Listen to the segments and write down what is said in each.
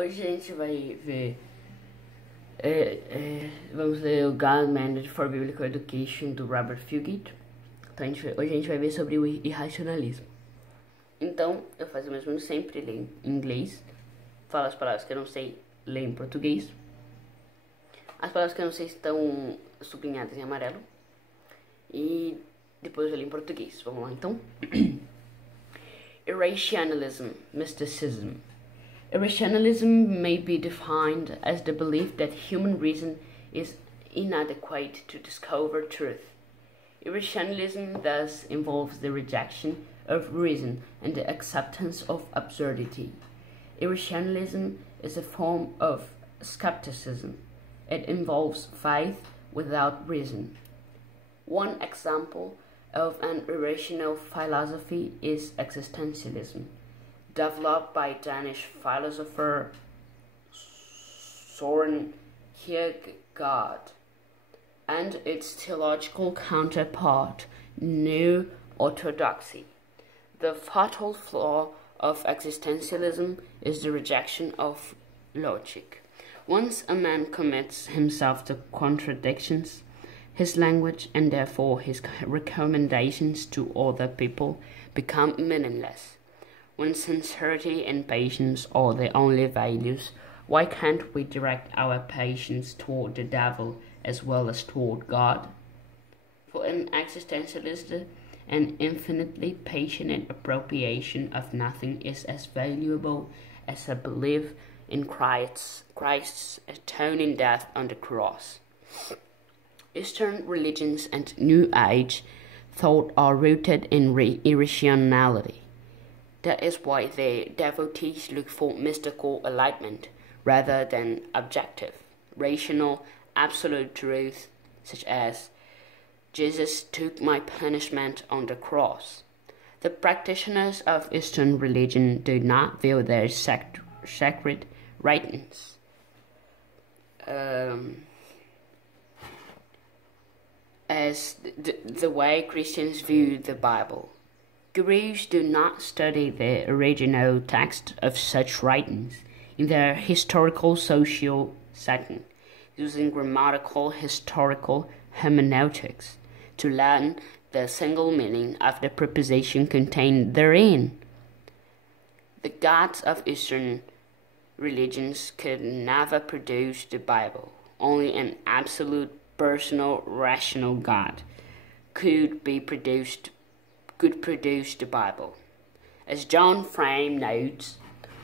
Hoje a gente vai ver, vamos ler o Guide Manual for Biblical Education do Robert Fugit. Então hoje a gente vai ver sobre o irracionalismo. Então eu faço o mesmo sempre, ler em inglês, falo as palavras que eu não sei, ler em português. As palavras que eu não sei estão sublinhadas em amarelo e depois eu leio em português. Vamos lá então. Irrationalism, mysticism. Irrationalism may be defined as the belief that human reason is inadequate to discover truth. Irrationalism thus involves the rejection of reason and the acceptance of absurdity. Irrationalism is a form of skepticism. It involves faith without reason. One example of an irrational philosophy is existentialism, developed by Danish philosopher Søren Kierkegaard, and its theological counterpart, New Orthodoxy. The fatal flaw of existentialism is the rejection of logic. Once a man commits himself to contradictions, his language and therefore his recommendations to other people become meaningless. When sincerity and patience are the only values, why can't we direct our patience toward the devil as well as toward God? For an existentialist, an infinitely patient appropriation of nothing is as valuable as a belief in Christ's atoning death on the cross. Eastern religions and New Age thought are rooted in irrationality. That is why the devotees look for mystical enlightenment rather than objective, rational, absolute truth, such as Jesus took my punishment on the cross. The practitioners of Eastern religion do not view their sacred writings as the way Christians view the Bible. Gurus do not study the original text of such writings in their historical social setting, using grammatical historical hermeneutics to learn the single meaning of the preposition contained therein. The gods of Eastern religions could never produce the Bible. Only an absolute personal rational God could produce the Bible. As John Frame notes,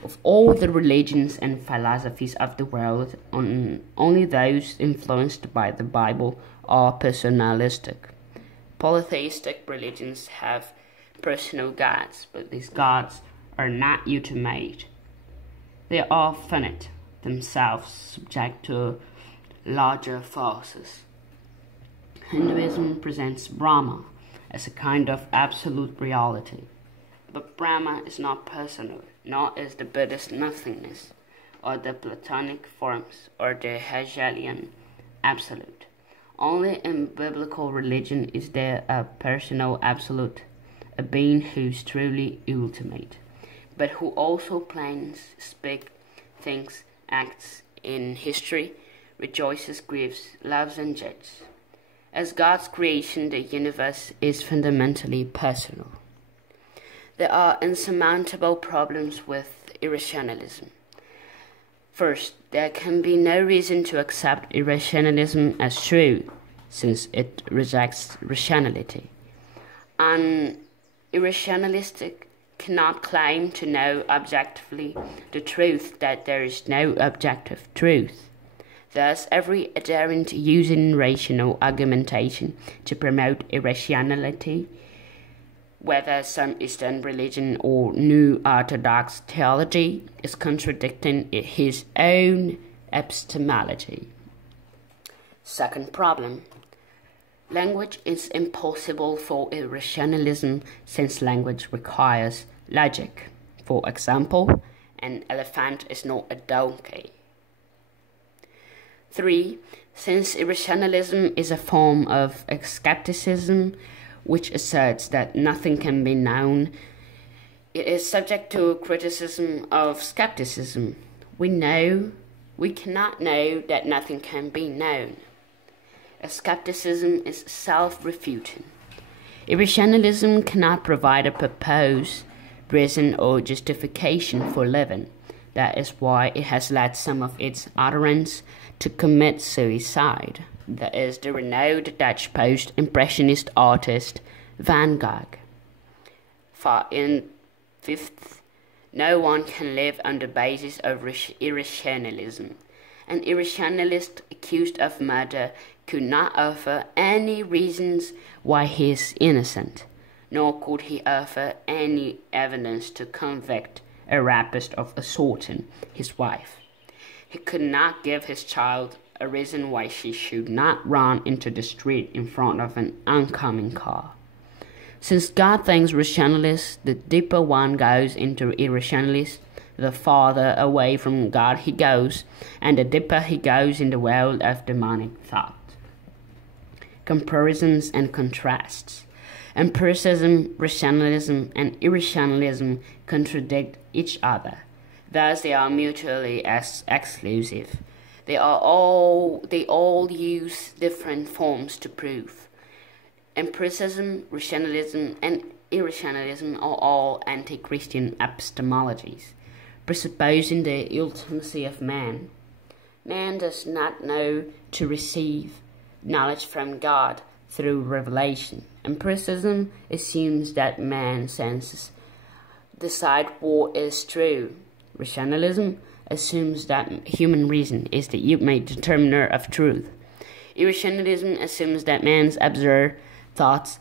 of all the religions and philosophies of the world, only those influenced by the Bible are personalistic. Polytheistic religions have personal gods, but these gods are not ultimate. They are finite, themselves subject to larger forces. Hinduism presents Brahma as a kind of absolute reality, but Brahma is not personal, nor is the Buddhist nothingness, or the Platonic forms, or the Hegelian absolute. Only in biblical religion is there a personal absolute, a being who is truly ultimate, but who also plans, speaks, thinks, acts in history, rejoices, grieves, loves, and judges. As God's creation, the universe is fundamentally personal. There are insurmountable problems with irrationalism. First, there can be no reason to accept irrationalism as true, since it rejects rationality. An irrationalistic cannot claim to know objectively the truth that there is no objective truth. Thus, every adherent using rational argumentation to promote irrationality, whether some Eastern religion or New Orthodox theology, is contradicting his own epistemology. Second problem. Language is impossible for irrationalism since language requires logic. For example, an elephant is not a donkey. 3. Since irrationalism is a form of skepticism which asserts that nothing can be known, it is subject to criticism of skepticism. We cannot know that nothing can be known. Skepticism is self-refuting. Irrationalism cannot provide a purpose, reason, or justification for living. That is why it has led some of its adherents to commit suicide. That is the renowned Dutch post-impressionist artist Van Gogh. For in fifth, no one can live on the basis of irrationalism. An irrationalist accused of murder could not offer any reasons why he is innocent, nor could he offer any evidence to convict a rapist of assaulting his wife. He could not give his child a reason why she should not run into the street in front of an oncoming car. Since God thinks rationalist, the deeper one goes into irrationalist, the farther away from God he goes, and the deeper he goes in the world of demonic thought. Comparisons and contrasts. Empiricism, rationalism, and irrationalism contradict each other. Thus, they are mutually exclusive. They all use different forms to prove. Empiricism, rationalism, and irrationalism are all anti-Christian epistemologies, presupposing the ultimacy of man. Man does not know to receive knowledge from God through revelation. Empiricism assumes that man's senses decide what is true. Rationalism assumes that human reason is the ultimate determiner of truth. Irrationalism assumes that man's absurd thoughts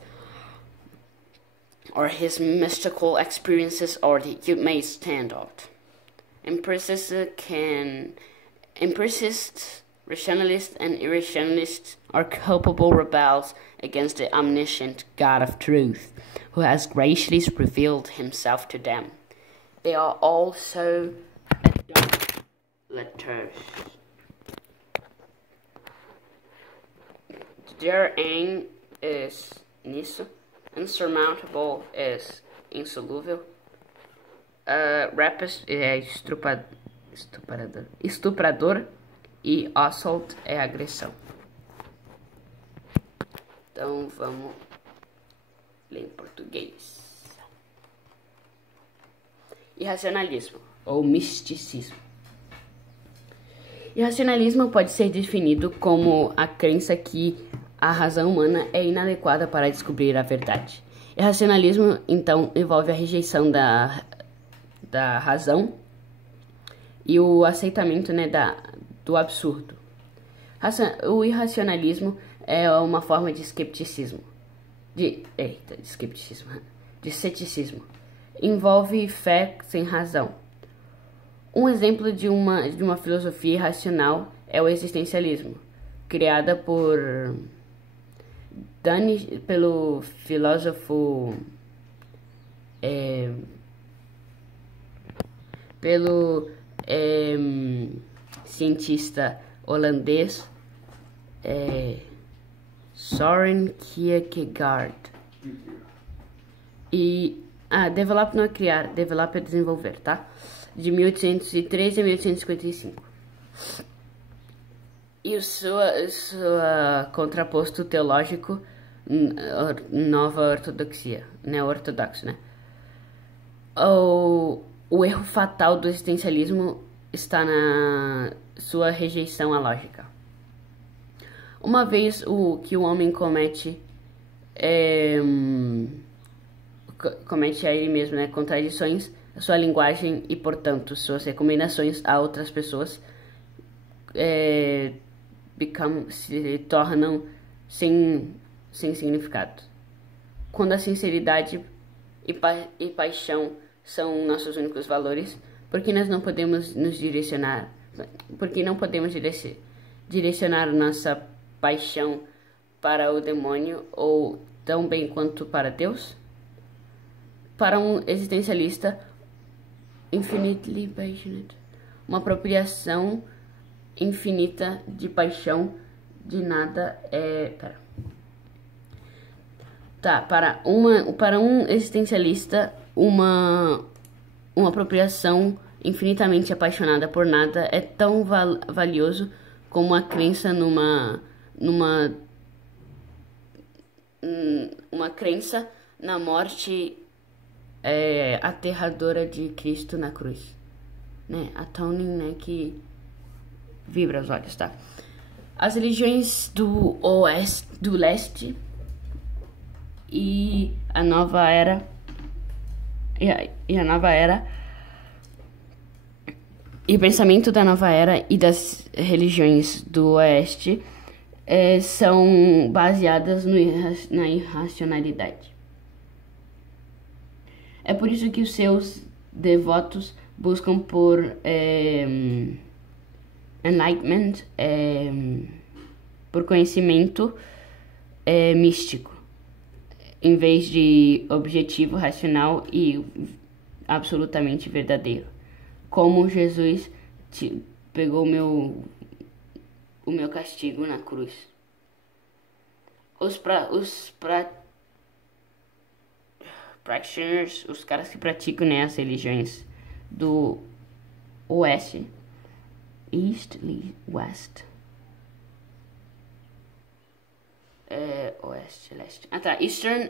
or his mystical experiences are the ultimate standard. Empiricists, rationalists, and irrationalists are culpable rebels against the omniscient God of truth, who has graciously revealed himself to them. They are also idolaters. Their aim is nisso, insurmountable is insolúvel, rapist é estuprador e assault é agressão. Então vamos ler em português. Irracionalismo ou misticismo. Irracionalismo pode ser definido como a crença que a razão humana é inadequada para descobrir a verdade. Irracionalismo, então, envolve a rejeição da razão e o aceitamento, do absurdo. O irracionalismo é uma forma de ceticismo. Envolve fé sem razão. Um exemplo de uma filosofia irracional é o existencialismo, criada pelo filósofo cientista holandês Søren Kierkegaard. E develop não é criar, develop é desenvolver, tá? De 1813 a 1855. E o seu contraposto teológico, nova ortodoxia, neo-ortodoxo, né? O erro fatal do existencialismo está na sua rejeição à lógica. Uma vez que o homem comete a ele mesmo, contradições, a sua linguagem e, portanto, suas recomendações a outras pessoas se tornam sem significado. Quando a sinceridade e paixão são nossos únicos valores, por que nós não podemos direcionar nossa paixão para o demônio ou tão bem quanto para Deus? Para um existencialista infinitely passionate, uma apropriação infinita de paixão de nada para um existencialista, uma apropriação infinitamente apaixonada por nada é tão valioso como a crença uma crença na morte aterradora de Cristo na cruz, né? Atoning, né? Que vibra os olhos, tá? As religiões do leste e a nova era e o pensamento da nova era e das religiões do oeste são baseadas na irracionalidade. É por isso que os seus devotos buscam por enlightenment, por conhecimento místico, em vez de objetivo racional e absolutamente verdadeiro. Como Jesus pegou o meu castigo na cruz. Os practitioners, os caras que praticam, né, as religiões do oeste, west, oeste, leste. Ah tá, Eastern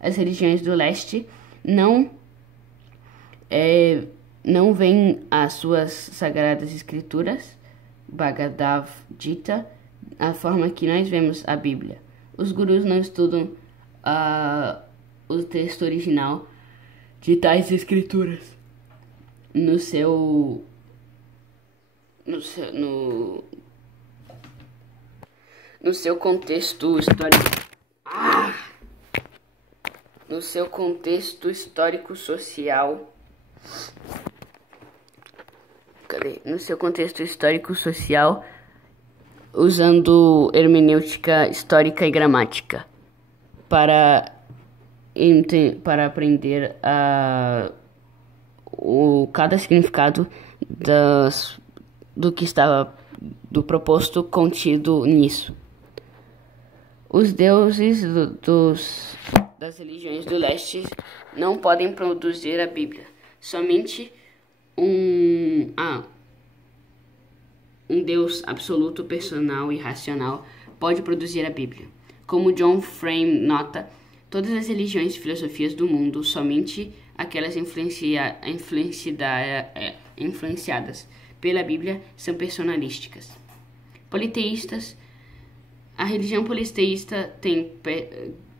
as religiões do leste não veem as suas sagradas escrituras, Bhagavad Gita, a forma que nós vemos a Bíblia. Os gurus não estudam o texto original de tais escrituras no seu contexto histórico. No seu contexto histórico social. No seu contexto histórico social, usando hermenêutica histórica e gramática para aprender cada significado do que estava do proposto contido nisso. Os deuses das religiões do leste não podem produzir a Bíblia. Somente um Deus absoluto, personal e racional pode produzir a Bíblia. Como John Frame nota, todas as religiões e filosofias do mundo, somente aquelas influenciadas pela Bíblia, são personalísticas. Politeístas. A religião politeísta tem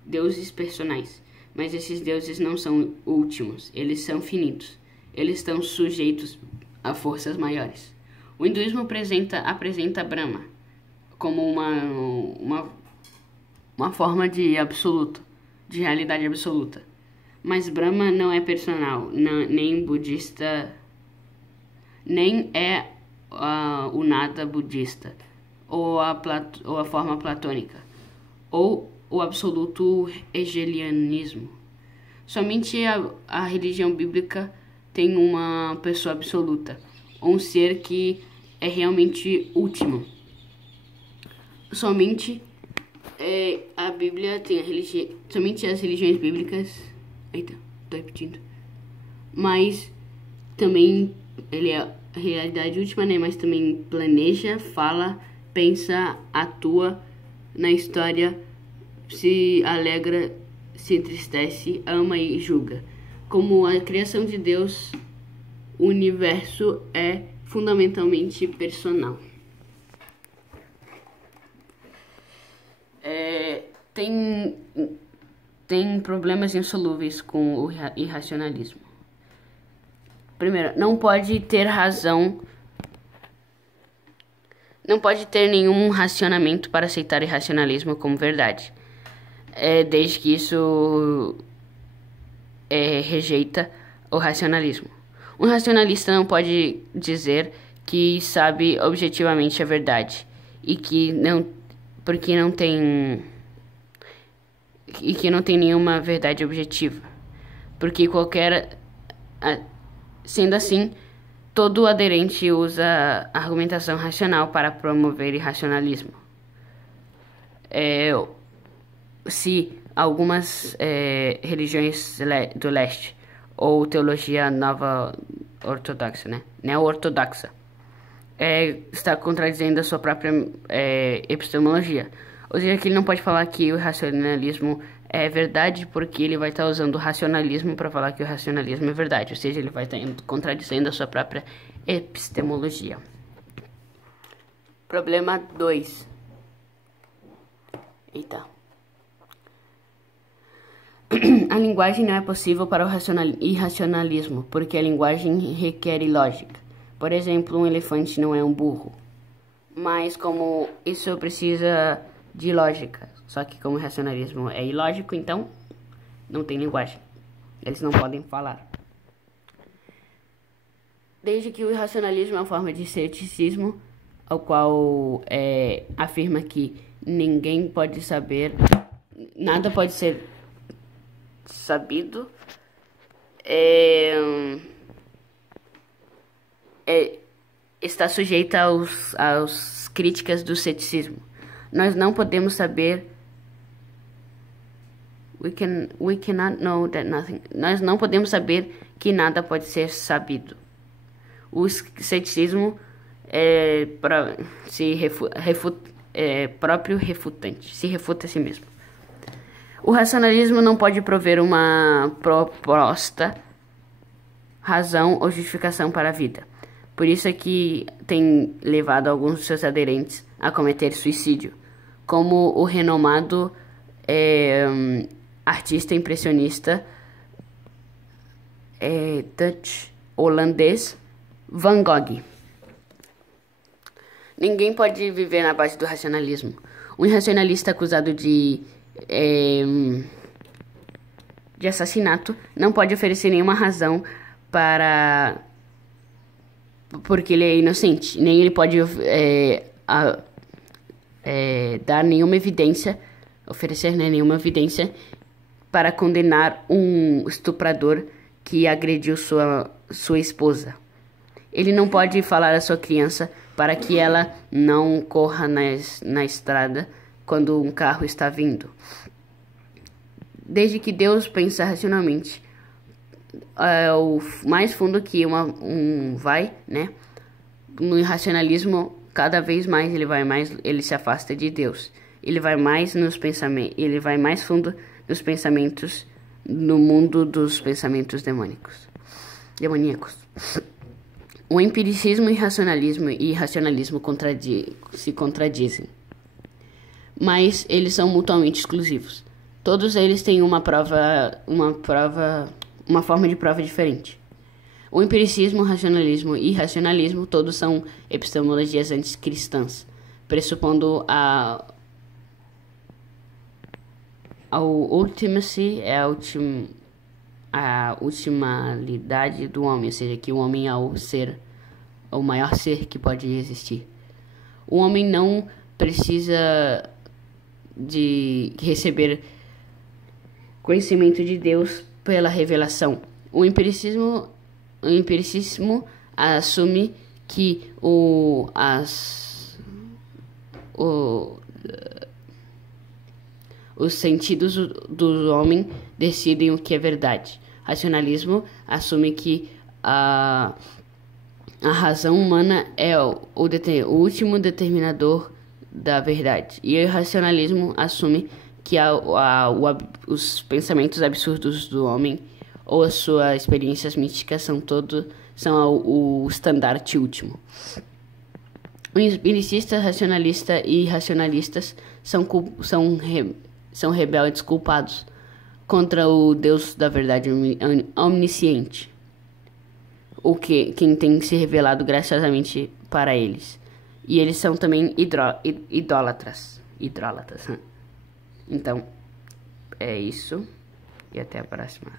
deuses personais, mas esses deuses não são últimos, eles são finitos. Eles estão sujeitos a forças maiores. O hinduísmo apresenta Brahma como uma forma de realidade absoluta. Mas Brahma não é personal, nem budista, nem é o nada budista, ou a forma platônica, ou o absoluto hegelianismo. Somente a religião bíblica tem uma pessoa absoluta, um ser que é realmente último. Somente a Bíblia tem somente as religiões bíblicas. Eita, tô repetindo. Mas também ele é a realidade última, né? Mas também planeja, fala, pensa, atua na história, se alegra, se entristece, ama e julga. Como a criação de Deus, o universo é fundamentalmente personal. Tem problemas insolúveis com o irracionalismo. Primeiro, não pode ter razão, não pode ter nenhum racionamento para aceitar o irracionalismo como verdade, desde que isso rejeita o racionalismo. Um racionalista não pode dizer que sabe objetivamente a verdade e que não tem nenhuma verdade objetiva, porque sendo assim, todo aderente usa argumentação racional para promover irracionalismo. Se algumas religiões do leste ou teologia nova ortodoxa, né? Neo-ortodoxa. Está contradizendo a sua própria epistemologia. Ou seja, que ele não pode falar que o racionalismo é verdade, porque ele vai estar usando o racionalismo para falar que o racionalismo é verdade. Ou seja, ele vai estar contradizendo a sua própria epistemologia. Problema 2. Eita. A linguagem não é possível para o irracionalismo, porque a linguagem requer lógica. Por exemplo, um elefante não é um burro. Mas como isso precisa de lógica, só que como o racionalismo é ilógico, então não tem linguagem. Eles não podem falar. Desde que o irracionalismo é uma forma de ceticismo, ao qual afirma que ninguém pode saber, nada pode ser sabido, está sujeita aos críticas do ceticismo. Nós não podemos saber. We cannot know that nothing. Nós não podemos saber que nada pode ser sabido. O ceticismo próprio refutante. Se refuta a si mesmo. O racionalismo não pode prover uma proposta, razão ou justificação para a vida. Por isso é que tem levado alguns de seus aderentes a cometer suicídio, como o renomado artista impressionista holandês Van Gogh. Ninguém pode viver na base do racionalismo. Um irracionalista acusado de assassinato não pode oferecer nenhuma razão porque ele é inocente, nem ele pode dar nenhuma evidência, oferecer nenhuma evidência para condenar um estuprador que agrediu sua esposa. Ele não pode falar à sua criança para que ela não corra na estrada quando um carro está vindo. Desde que Deus pensa racionalmente, o mais fundo que vai, né? No irracionalismo, cada vez mais ele se afasta de Deus. Ele vai mais nos pensamentos, ele vai mais fundo nos pensamentos, no mundo dos pensamentos demoníacos. O empiricismo e racionalismo se contradizem, mas eles são mutuamente exclusivos. Todos eles têm uma forma de prova diferente. O empiricismo, o racionalismo e irracionalismo todos são epistemologias anticristãs, pressupondo a ultimacy, a ultimalidade do homem, ou seja, que o homem é o maior ser que pode existir. O homem não precisa de receber conhecimento de Deus pela revelação. O empiricismo assume que os sentidos do homem decidem o que é verdade. Racionalismo assume que a razão humana é o último determinador da verdade. E o racionalismo assume que os pensamentos absurdos do homem ou as suas experiências místicas são o estandarte último. Os empiricistas, racionalistas e irracionalistas são rebeldes culpados contra o Deus da verdade omnisciente, quem tem se revelado graciosamente para eles. E eles são também idólatras. Então, é isso. E até a próxima.